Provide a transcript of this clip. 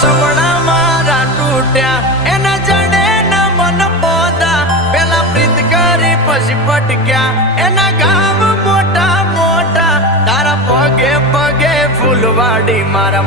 સમણા મારા તૂટ્યા એના જડે ના મન પોદા પેલા પ્રીત કરી પછી પટક્યા એના ગામ મોટા મોટા તારા પગે પગે ફૂલવાડી મારા